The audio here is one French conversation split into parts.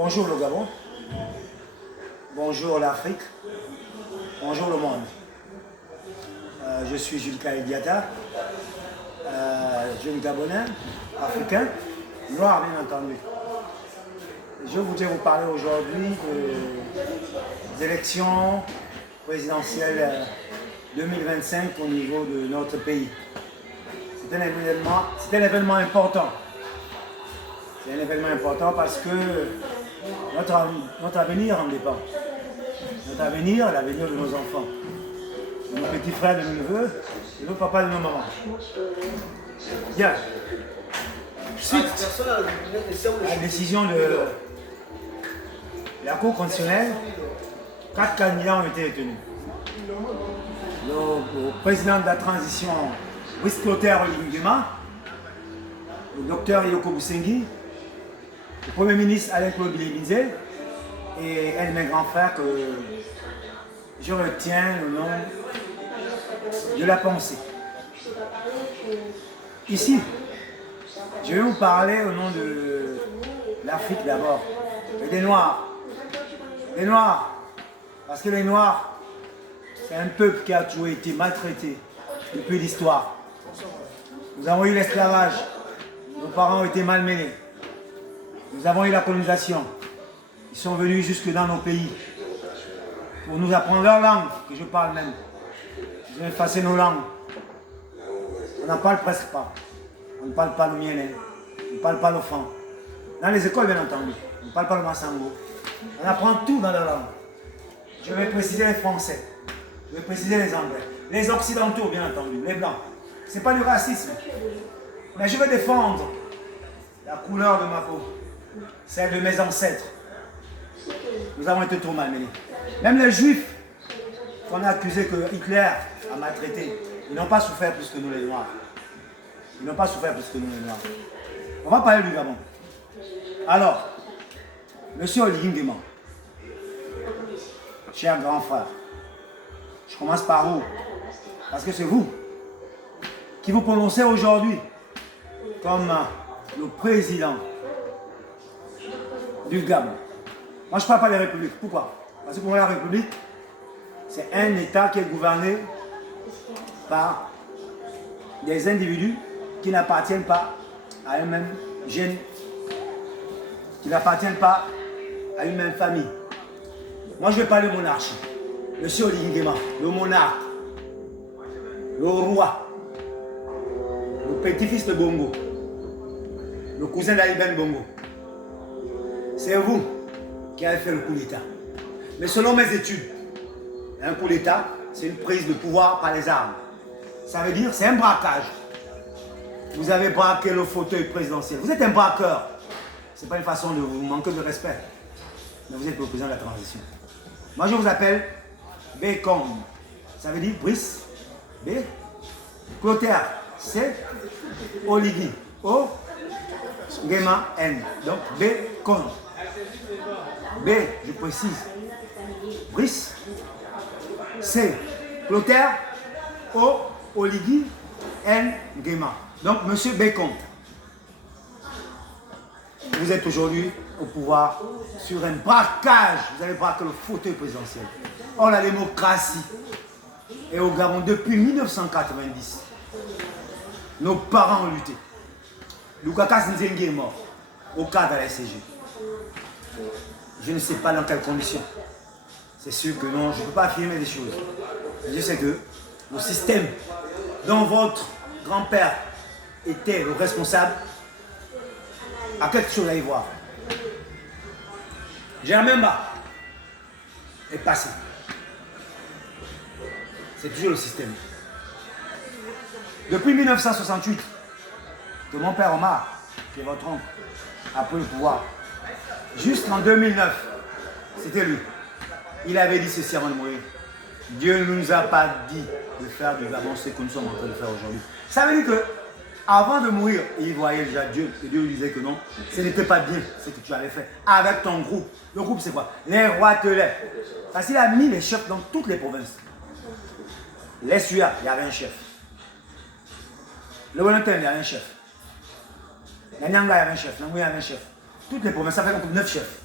Bonjour le Gabon, bonjour l'Afrique, bonjour le monde. Je suis Jules Diatta, jeune Gabonais, africain, noir bien entendu. Je voudrais vous parler aujourd'hui des élections présidentielles 2025 au niveau de notre pays. C'est un événement important. C'est un événement important parce que notre avenir en dépend. Notre avenir, l'avenir de nos enfants, de nos petits frères, de nos neveux, de nos papas, de nos mamans. Bien. Suite à la décision de la Cour constitutionnelle, 4 candidats ont été retenus. Le président de la transition, Brice Clotaire Oligui-Nguema, le docteur Yoko Boussengi, le Premier ministre Alain-Claude Billy-Binzé et un de mes grands frères que je retiens le nom de la pensée. Ici, je vais vous parler au nom de l'Afrique d'abord, et des Noirs. Les Noirs, parce que les Noirs, c'est un peuple qui a toujours été maltraité depuis l'histoire. Nous avons eu l'esclavage, nos parents ont été malmenés. Nous avons eu la colonisation. Ils sont venus jusque dans nos pays pour nous apprendre leur langue, que je parle même. Ils ont effacé nos langues. On n'en parle presque pas. On ne parle pas le mienné. On ne parle pas le franc. Dans les écoles, bien entendu. On ne parle pas le massango. On apprend tout dans leur langue. Je vais préciser les Français. Je vais préciser les Anglais. Les Occidentaux, bien entendu. Les Blancs. Ce n'est pas du racisme. Mais je vais défendre la couleur de ma peau. Celle de mes ancêtres. Nous avons été trop malmenés. Même les Juifs, qu'on a accusé que Hitler a maltraité, ils n'ont pas souffert plus que nous les Noirs. Ils n'ont pas souffert plus que nous les Noirs. On va parler du Gabon. Alors, monsieur Oligui-Nguema, cher grand frère, je commence par vous. Parce que c'est vous qui vous prononcez aujourd'hui comme le président du Gabon. Moi, je ne parle pas des républiques. Pourquoi? Parce que pour moi, la République, c'est un État qui est gouverné par des individus qui n'appartiennent pas à un même gène, qui n'appartiennent pas à une même famille. Moi, je vais parler de monarchie. Monsieur Oligui-Nguema, le monarque, le roi, le petit-fils de Bongo, le cousin d'Ali Ben Bongo. C'est vous qui avez fait le coup d'État. Mais selon mes études, un coup d'État, c'est une prise de pouvoir par les armes. Ça veut dire, c'est un braquage. Vous avez braqué le fauteuil présidentiel. Vous êtes un braqueur. Ce n'est pas une façon de vous manquer de respect. Mais vous êtes le président de la transition. Moi, je vous appelle Bécom. Ça veut dire Brice, B, Clotaire, C, Oligui, O, Nguema, N. Donc, Bécom. B, je précise, Brice, C, Clotaire, O, Oligui, N, Nguema. Donc, monsieur Bécom, vous êtes aujourd'hui au pouvoir sur un braquage. Vous avez braqué le fauteuil présidentiel. Or, la démocratie est au Gabon depuis 1990. Nos parents ont lutté. Lukakas Nzengi est mort au cas de la SCG. Je ne sais pas dans quelles conditions. C'est sûr que non, je ne peux pas affirmer des choses. Je sais que le système dont votre grand-père était le responsable a quelque chose à y voir. Germain-Ba est passé. C'est toujours le système. Depuis 1968, que mon père Omar, qui est votre oncle, a pris le pouvoir, jusqu'en 2009, c'était lui. Il avait dit ceci avant de mourir. Dieu ne nous a pas dit de faire du Gabon ce que nous sommes en train de faire aujourd'hui. Ça veut dire que avant de mourir, il voyait déjà Dieu, et Dieu lui disait que non, ce n'était pas bien ce que tu avais fait avec ton groupe. Le groupe, c'est quoi? Les Roitelets. Parce qu'il a mis les chefs dans toutes les provinces. Les Suya, il y avait un chef. Le Wellington, il y avait un chef. La Nyanga, il y avait un chef. L'Angouille, il y avait un chef. Toutes les provinces, ça fait donc 9 chefs.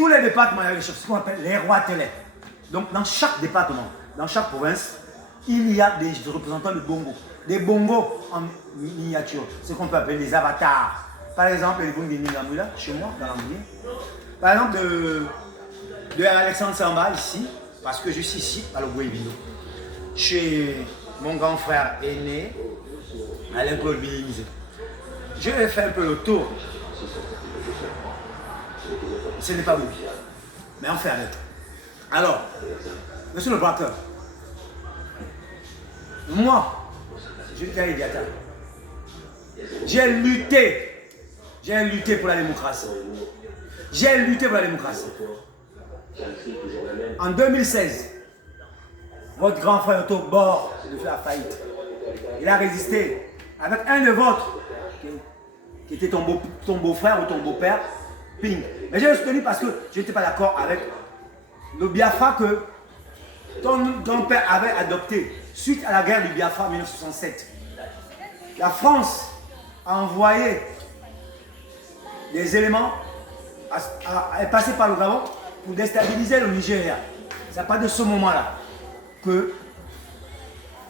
tous les départements, il y a ce qu'on appelle les roitelets. Donc, dans chaque département, dans chaque province, il y a des représentants de bongo. Des bongos en miniature, ce qu'on peut appeler les avatars. Par exemple, les bongos de Ningamula, chez moi, dans l'Ambier. Par exemple, de Alexandre Samba, ici, parce que je suis ici, à l'Ogoïvino. Chez mon grand frère aîné, Alain Claude Billy. Je vais faire un peu le tour. Ce n'est pas vous, mais on fait avec. Alors, monsieur le braqueur, moi, je suis un Idiata. J'ai lutté pour la démocratie. J'ai lutté pour la démocratie. En 2016, votre grand frère est au bord de faire faillite. Il a résisté avec un de vôtres, qui était ton beau-frère ou ton beau-père, Ping. Mais j'ai soutenu parce que je n'étais pas d'accord avec le Biafra que ton père avait adopté suite à la guerre du Biafra en 1967. La France a envoyé des éléments, est passé par le Gabon pour déstabiliser le Nigeria. C'est pas de ce moment-là que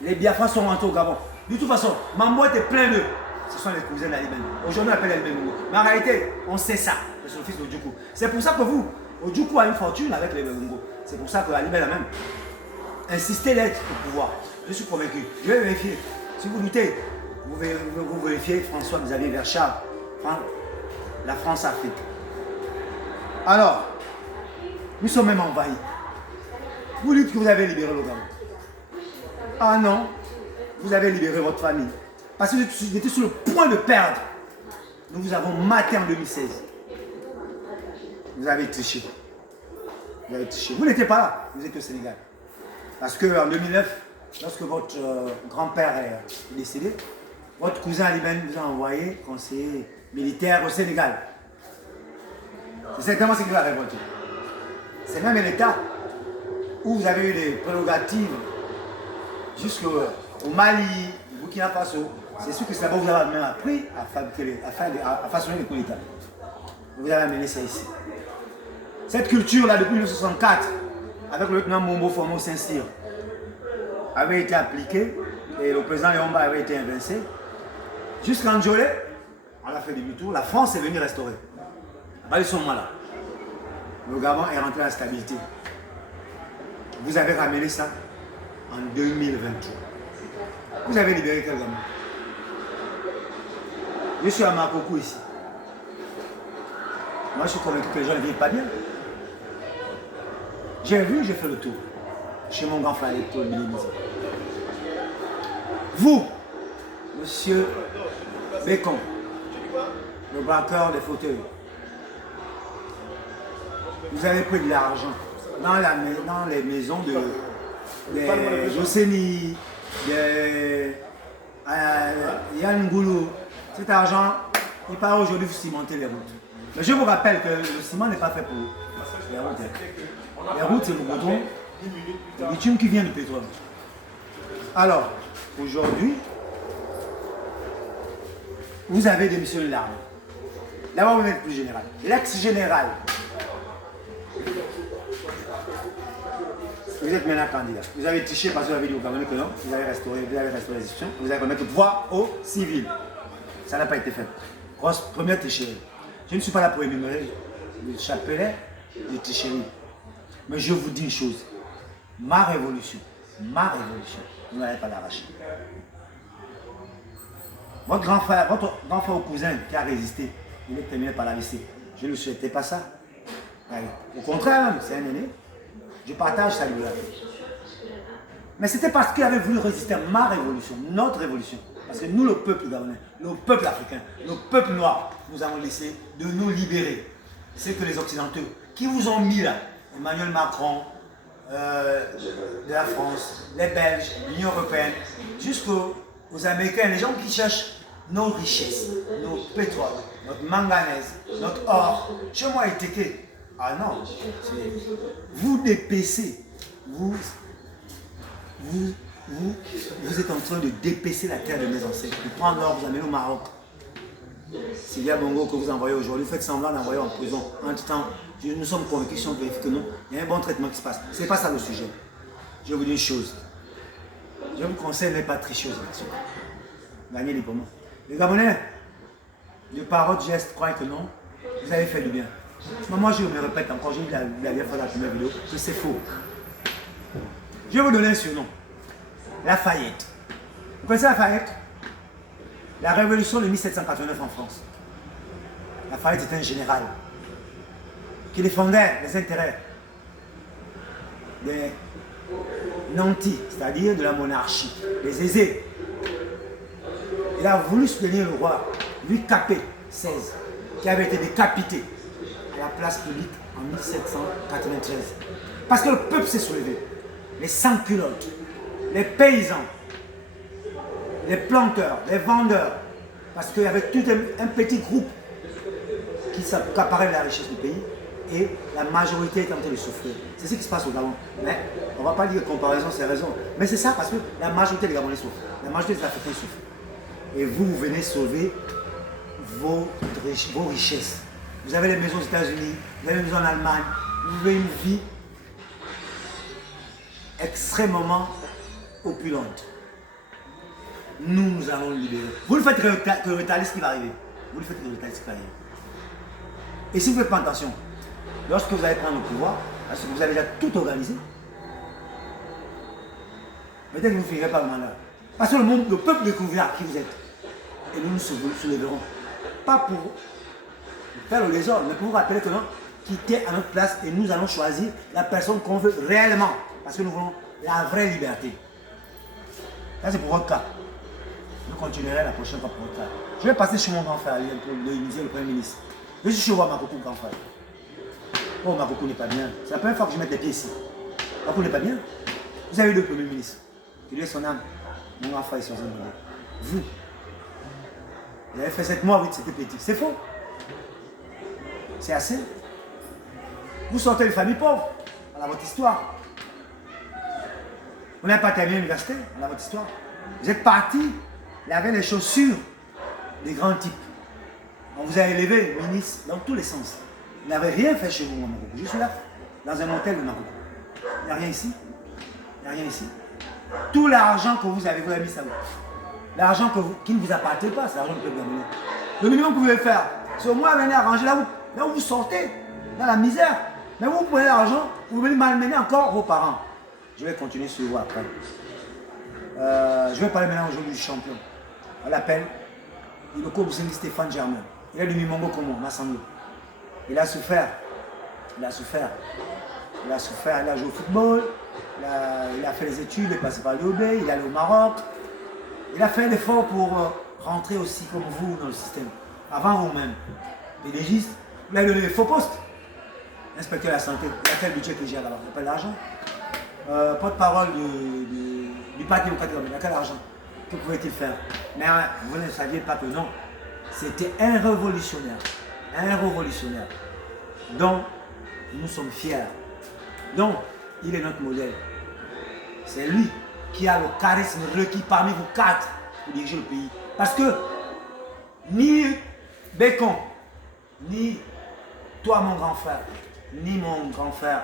les Biafras sont rentrés au Gabon. De toute façon, Mambo était plein d'eux. Ce sont les cousins d'Ali Bengo. Aujourd'hui, on appelle Ali Bengo. Mais en réalité, on sait ça. C'est son fils Ojukwu. C'est pour ça que vous, Ojukwu a une fortune avec les Bengo. C'est pour ça que Ali Ben a même insisté d'être au pouvoir. Je suis convaincu. Je vais vérifier. Si vous doutez, vous vérifiez François-Xavier Verschard. La France-Afrique. Alors, nous sommes même envahis. Vous dites que vous avez libéré le Gabon. Ah non, vous avez libéré votre famille. Parce que vous étiez sur le point de perdre. Nous vous avons maté en 2016. Vous avez triché. Vous avez triché. Vous n'étiez pas là, vous étiez au Sénégal. Parce qu'en 2009, lorsque votre grand-père est décédé, votre cousin Ali Ben vous a envoyé conseiller militaire au Sénégal. C'est certainement ce qui va révolter. C'est même l'État où vous avez eu des prérogatives jusqu'au Mali, au Burkina Faso. C'est sûr que c'est là-bas que vous avez même appris à façonner les coups d'État. Vous avez amené ça ici. Cette culture-là, depuis 1964, avec le lieutenant Mombo Formo Saint-Cyr, avait été appliquée et le président Léomba avait été invincé. Jusqu'en Njolé, on a fait demi-tour, la France est venue restaurer. À ce moment-là, le Gabon est rentré à la stabilité. Vous avez ramené ça en 2023. Vous avez libéré quel Gabon? Je suis à Makoko ici. Moi, je suis convaincu que les gens ne vivent pas bien. J'ai vu, j'ai fait le tour. Chez mon grand frère, Paul Billy. Vous, monsieur Bécon, le braqueur des fauteuils, vous avez pris de l'argent dans les maisons de Joseni, de Yann Ngoulou. Cet argent, il part aujourd'hui pour cimenter les routes. Mais je vous rappelle que le ciment n'est pas fait pour les routes. Les routes, c'est le goudron, le bitume qui vient du pétrole. Alors, aujourd'hui, vous avez démissionné de l'armée. Là-bas, vous n'êtes plus général. L'ex-général, vous êtes maintenant candidat. Vous avez triché parce que vous avez dit au Cameroun que non. Vous avez restauré les institutions. Vous avez remettre voix aux civils. Ça n'a pas été fait. Première tricherie. Je ne suis pas là pour énumérer le chapelet de tricherie. Mais je vous dis une chose. Ma révolution, vous n'allez pas l'arracher. Votre grand frère ou cousin qui a résisté, il est terminé par la lycée. Je ne souhaitais pas ça. Au contraire, c'est un aîné. Je partage sa liberté. Mais c'était parce qu'il avait voulu résister à ma révolution, notre révolution. Parce que nous, le peuple gabonais, le peuple africain, le peuple noir, nous avons laissé de nous libérer. C'est que les Occidentaux qui vous ont mis là, Emmanuel Macron, de la France, les Belges, l'Union européenne, jusqu'aux Américains, les gens qui cherchent nos richesses, nos pétroles, notre manganèse, notre or. Chez moi, Iteke. Ah non, vous dépaissez, vous êtes en train de dépaisser la terre de mes ancêtres, de prendre l'or, vous amener au Maroc. Sylvia Bongo que vous envoyez aujourd'hui, faites semblant d'envoyer en prison. En tout temps, nous sommes convaincus si on vérifie que non, il y a un bon traitement qui se passe. Ce n'est pas ça le sujet. Je vais vous dire une chose. Je vous conseille de ne pas tricher aux élections. Gagnez librement. Les Gabonais, de par votre geste, croyez que non, vous avez fait du bien. Mais moi, je me répète encore, j'ai dit la dernière fois dans la première vidéo, que c'est faux. Je vais vous donner un surnom. Lafayette. Vous connaissez Lafayette? La révolution de 1789 en France. Lafayette était un général qui défendait les intérêts des nantis, c'est-à-dire de la monarchie, des aisés. Il a voulu soutenir le roi Louis Capet XVI, qui avait été décapité à la place publique en 1793. Parce que le peuple s'est soulevé. Les sans-culottes, les paysans, les planteurs, les vendeurs, parce qu'il y avait tout un petit groupe qui s'accaparait de la richesse du pays et la majorité est en train de souffrir. C'est ce qui se passe au Gabon. Mais on ne va pas dire que comparaison, c'est raison. Mais c'est ça parce que la majorité des Gabonais souffrent. La majorité des Africains souffrent. Et vous, vous venez sauver vos richesses. Vous avez les maisons aux États-Unis, vous avez les maisons en Allemagne, vous avez une vie extrêmement opulente. Nous allons le libérer. Vous le faites que le rétaliste qui va arriver. Vous le faites que le rétaliste qui va arriver. Et si vous ne faites pas attention, lorsque vous allez prendre le pouvoir, parce que vous avez déjà tout organisé, peut-être que vous ne finirez pas le mandat. Parce que le peuple découvrira qui vous êtes. Et nous nous soulèverons. Pas pour faire le désordre, mais pour vous rappeler que non, quittez à notre place et nous allons choisir la personne qu'on veut réellement. Parce que nous voulons la vraie liberté. Ça c'est pour votre cas. Je continuerai la prochaine fois pour votre cas. Je vais passer chez mon grand frère pour le Premier ministre. Je suis chez moi, Makoko, grand frère. Oh, Makoko n'est pas bien. C'est la première fois que je mets les pieds ici. Makoko n'est pas bien. Vous avez eu le Premier ministre. Il lui est son âme. Mon grand frère est sur un modèle. Vous avez fait 7 mois, oui, c'était petit. C'est faux. C'est assez. Vous sortez de famille pauvre. Voilà votre histoire. Vous n'avez pas terminé l'université. Voilà votre histoire. Vous êtes parti. Il avait les chaussures des grands types. On vous a élevé, ministre, dans tous les sens. Vous n'avez rien fait chez vous, Makoko. Je suis là, dans un hôtel de Makoko. Il n'y a rien ici. Il n'y a rien ici. Tout l'argent que vous avez mis ça où? L'argent qui ne vous appartient pas, c'est l'argent du peuple gabonais. Le minimum que vous pouvez faire, c'est au moins venir arranger là où vous sortez, dans la misère. Mais vous prenez l'argent, vous venez malmener encore vos parents. Je vais continuer sur vous après. Je vais parler maintenant aujourd'hui du champion. On l'appelle Iloko Bousseni Stéphane Germain. Il est du Mimongo Komo, Massangou. Il a souffert. Il a souffert. Il a souffert. Il a joué au football. Il a fait les études. Il est passé par l'UOB. Il est allé au Maroc. Il a fait l'effort pour rentrer aussi comme vous dans le système. Avant vous-même. PDGiste. Il a donné les faux postes. Inspecteur de la santé. Il a quel budget que j'ai là-bas? Il n'y a pas d'argent. Porte-parole du parti démocratique. Il n'y a quel argent? Que pouvait-il faire? Mais vous ne saviez pas que non. C'était un révolutionnaire. Un révolutionnaire. Donc, nous sommes fiers. Donc, il est notre modèle. C'est lui qui a le charisme requis parmi vous 4 pour diriger le pays. Parce que ni Bécon, ni toi mon grand frère, ni mon grand frère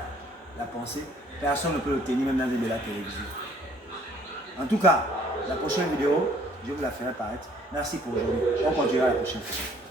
l'a pensé, personne ne peut le tenir même dans de la télévision. En tout cas, la prochaine vidéo, je vous la ferai paraître. Merci pour aujourd'hui. On continuera la prochaine fois.